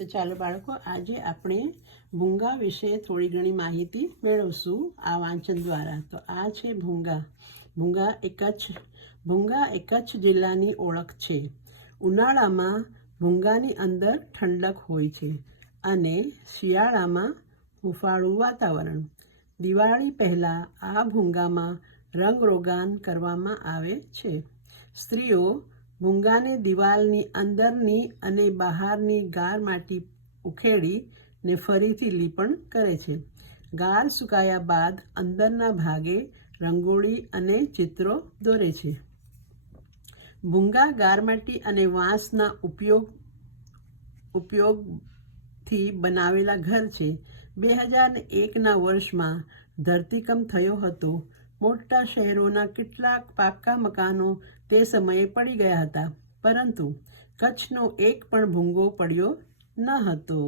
તો ચાલો બાળકો, આજે આપણે ભૂંગા વિશે થોડી ઘણી માહિતી મેળવશું આ વાંચન દ્વારા. તો આ છે ભૂંગા. ભૂંગા એ કચ્છ ભૂંગા એ કચ્છ જિલ્લાની ઓળખ છે. ઉનાળામાં ભૂંગાની અંદર ઠંડક હોય છે અને શિયાળામાં હુંફાળું વાતાવરણ. દિવાળી પહેલાં આ ભૂંગામાં રંગરોગાન કરવામાં આવે છે. સ્ત્રીઓ ભૂંગાને દિવાલની અંદરની અને બહારની ગાર માટી ઉખેડી ને ફરીથી લીપણ કરે છે. ગાર સુકાયા બાદ અંદરના ભાગે રંગોળી અને ચિત્રો દોરે છે. ભૂંગા ગારમાટી અને વાંસના ઉપયોગ, ઉપયોગથી બનાવેલા ઘર છે. બે હજાર એકના વર્ષમાં ધરતીકંપ થયો હતો. મોટા શહેરોના કેટલાક પાક્કા મકાનો તે સમયે પડી ગયા હતા, પરંતુ કચ્છનો એક પણ ભૂંગો પડ્યો ન હતો.